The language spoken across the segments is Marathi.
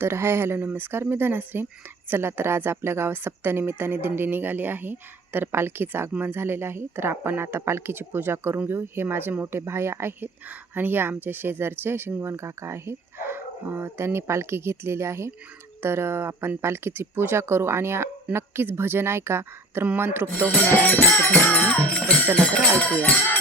तर हाय हॅलो नमस्कार, मी धनश्री. चला तर आज आपल्या गावात सप्त्यानिमित्ताने दिंडी निघाली आहे. तर पालखीचं आगमन झालेलं आहे. तर आपण आता पालखीची पूजा करून घेऊ. हे माझे मोठे भाई आहेत आणि हे आमचे शेजारचे शिंगवण काका आहेत. त्यांनी पालखी घेतलेली आहे. तर आपण पालखीची पूजा करू आणि नक्कीच भजन ऐका, तर मन तृप्त होणार आहे त्यांच्या भजनाने. तर चला तर ऐकूया.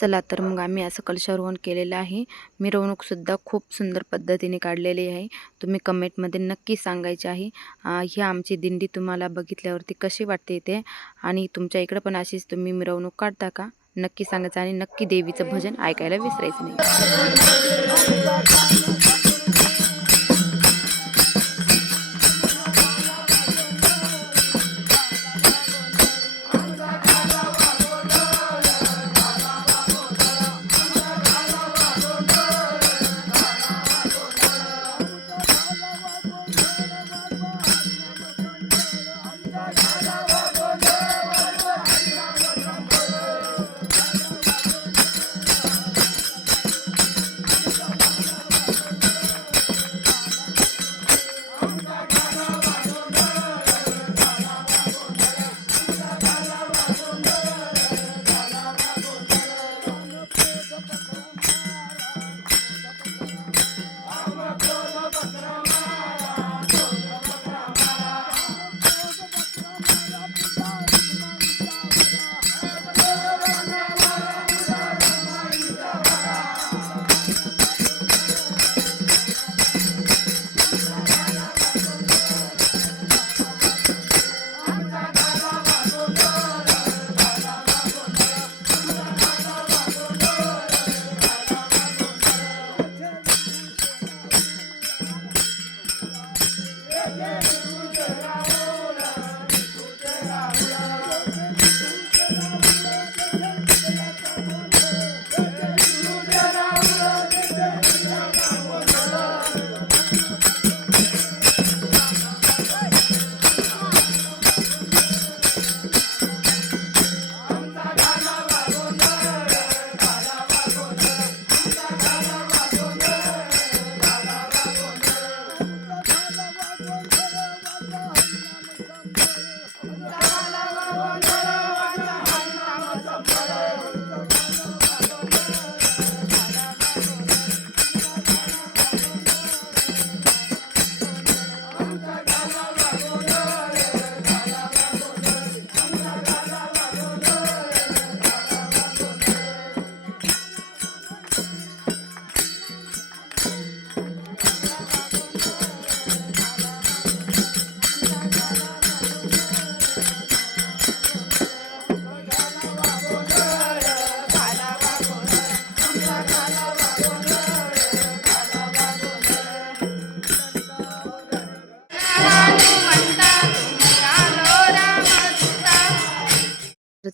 चला तर मग आम्ही असं कलशारोहण केलेलं आहे. मिरवणूकसुद्धा खूप सुंदर पद्धतीने काढलेली आहे. तुम्ही कमेंटमध्ये नक्की सांगायचे आहे ही आमची दिंडी तुम्हाला बघितल्यावरती कशी वाटते ते, आणि तुमच्या इकडं पण अशीच तुम्ही मिरवणूक काढता का नक्की सांगायचं, आणि नक्की देवीचं भजन ऐकायला विसरायचं नाही.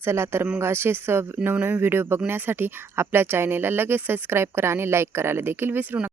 चला तर मग असेच नवनवीन व्हिडिओ बघण्यासाठी आपल्या चॅनेलला लगेच सबस्क्राईब करा आणि लाईक करायला देखील विसरू नका.